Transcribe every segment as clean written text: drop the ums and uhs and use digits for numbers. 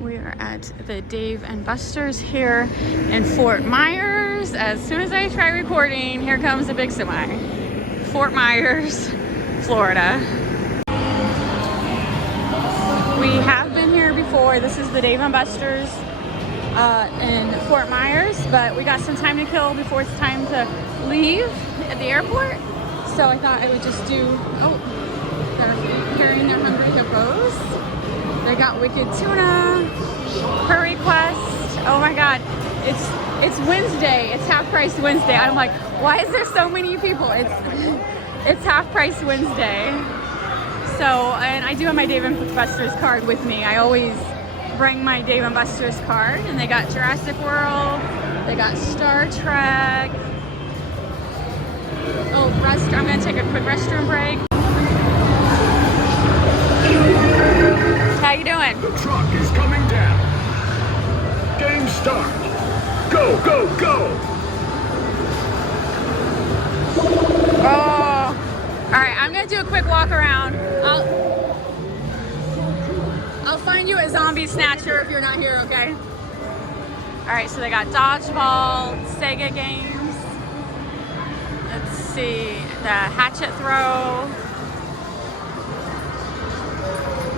We are at the Dave & Buster's here in Fort Myers. As soon as I try recording, here comes a big semi. Fort Myers, Florida. We have been here before. This is the Dave & Buster's in Fort Myers, but we got some time to kill before it's time to leave at the airport. So I thought I would just do, they're carrying their Hungry Hippos. They got Wicked Tuna per request. Oh my God, it's Wednesday. It's half price Wednesday. I'm like, why is there so many people? It's half price Wednesday. So, and I do have my Dave & Buster's card with me. I always bring my Dave & Buster's card, and they got Jurassic World. They got Star Trek. Oh, I'm gonna take a quick restroom break. How you doing? The truck is coming down. Game start. Go, go, go. Oh, all right. I'm gonna do a quick walk around. I'll find you a Zombie Snatcher if you're not here. Okay. All right. So they got dodgeball, Sega games. Let's see, the hatchet throw.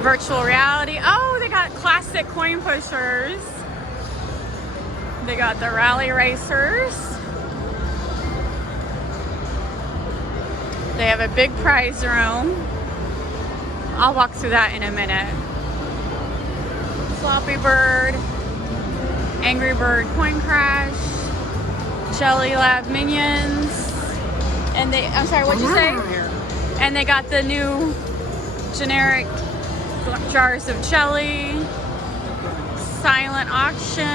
Virtual reality. Oh, they got classic coin pushers. They got the rally racers. They have a big prize room. I'll walk through that in a minute. Floppy Bird, Angry Bird Coin Crash, Jelly Lab Minions, and I'm sorry, what'd you say? And they got the new generic jars of jelly, silent auction,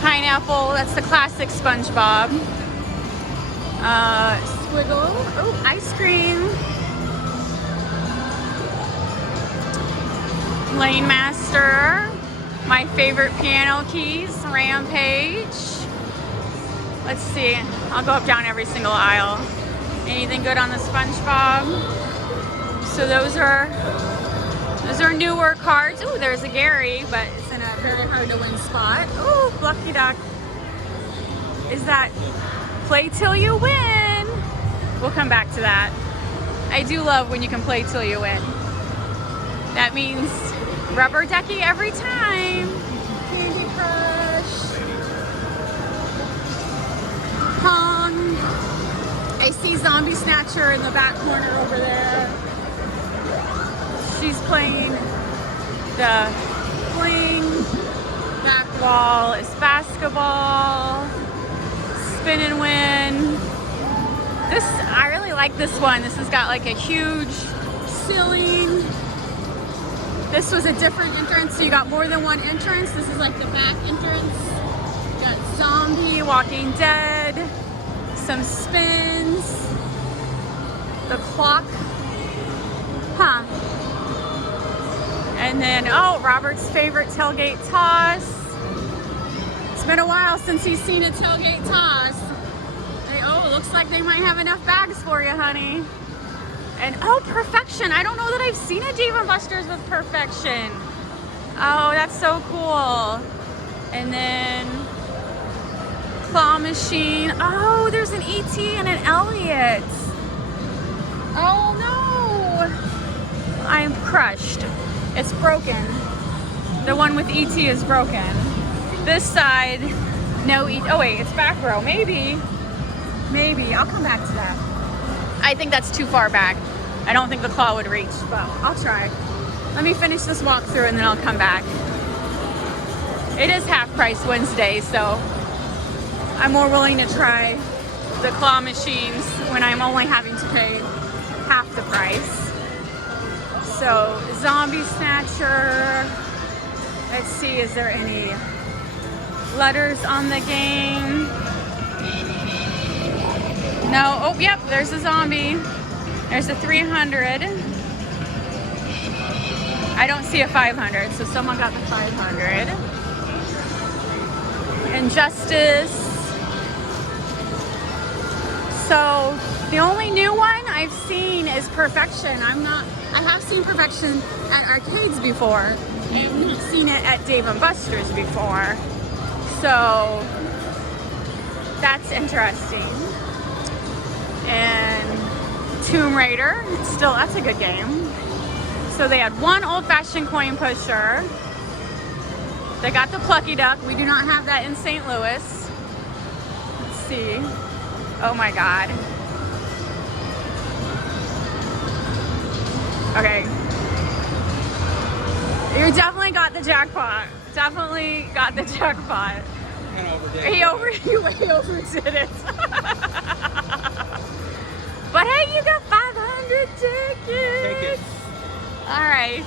pineapple, that's the classic SpongeBob, squiggle, oh, ice cream, Lane Master, my favorite piano keys, Rampage. Let's see, I'll go up down every single aisle. Anything good on the SpongeBob? So those are newer cards. Ooh, there's a Gary, but it's in a very hard to win spot. Ooh, Lucky Duck. Is that play till you win? We'll come back to that. I do love when you can play till you win. That means rubber ducky every time. Candy Crush. Pong. I see Zombie Snatcher in the back corner over there. She's playing the fling. Back wall is basketball. Spin and win. I really like this one. This has got like a huge ceiling. This was a different entrance, so you got more than one entrance. This is like the back entrance. You got Zombie, Walking Dead. Some spins, the clock, and then, oh, Robert's favorite tailgate toss. It's been a while since he's seen a tailgate toss. Oh, it looks like they might have enough bags for you, honey. And, oh, Perfection. I don't know that I've seen a Dave & Buster's with Perfection. Oh, that's so cool. And then claw machine. Oh, there's an ET and an Elliot. Oh no, I'm crushed. It's broken. The one with ET is broken. This side, no ET. Oh wait, it's back row. Maybe. I'll come back to that. I think that's too far back. I don't think the claw would reach, but I'll try. Let me finish this walkthrough and then I'll come back. It is half price Wednesday, so I'm more willing to try the claw machines when I'm only having to pay half the price. So, Zombie Snatcher. Let's see, is there any letters on the game? No, oh, yep, there's a zombie. There's a 300. I don't see a 500, so someone got the 500. Injustice. So the only new one I've seen is Perfection. I'm not I have seen Perfection at arcades before, and we've seen it at Dave & Buster's before. So that's interesting. And Tomb Raider, that's a good game. So they had one old-fashioned coin pusher. They got the Plucky Duck. We do not have that in St. Louis. Let's see. Oh my God. Okay. You definitely got the jackpot. Definitely got the jackpot. He way overdid it. But hey, you got 500 tickets. All right.